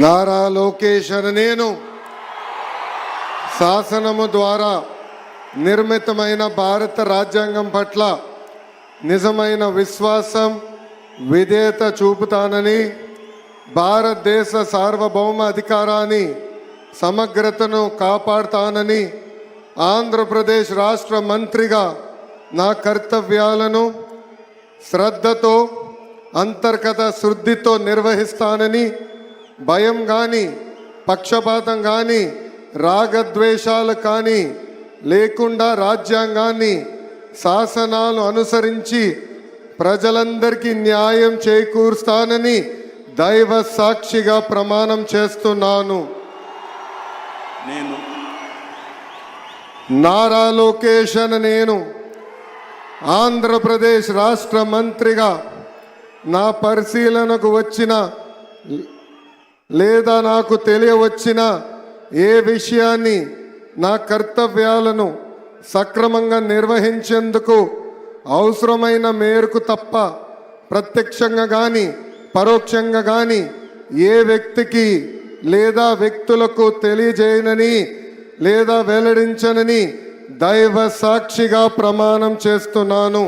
నారా లోకేష్ అనే నేను శాసనము ద్వారా నిర్మితమైన భారత రాజ్యాంగం పట్ల నిజమైన విశ్వాసం విధేయత చూపుతానని, భారతదేశ సార్వభౌమ అధికారాన్ని సమగ్రతను కాపాడుతానని, ఆంధ్రప్రదేశ్ రాష్ట్ర మంత్రిగా నా కర్తవ్యాలను శ్రద్ధతో అంతర్గత శుద్ధితో నిర్వహిస్తానని, భయం కానీ పక్షపాతం కానీ రాగద్వేషాలు కానీ లేకుండా రాజ్యాంగాన్ని శాసనాలు అనుసరించి ప్రజలందరికీ న్యాయం చేకూరుస్తానని దైవ సాక్షిగా ప్రమాణం చేస్తున్నాను. నేను నారా లోకేష్ అనే నేను ఆంధ్రప్రదేశ్ రాష్ట్ర మంత్రిగా నా పరిశీలనకు వచ్చిన లేదా నాకు తెలియవచ్చిన ఏ విషయాన్ని నా కర్తవ్యాలను సక్రమంగా నిర్వహించేందుకు అవసరమైన మేరకు తప్ప ప్రత్యక్షంగా కానీ పరోక్షంగా కానీ ఏ వ్యక్తికి లేదా వ్యక్తులకు తెలియజేయనని లేదా వెల్లడించనని దైవ సాక్షిగా ప్రమాణం చేస్తున్నాను.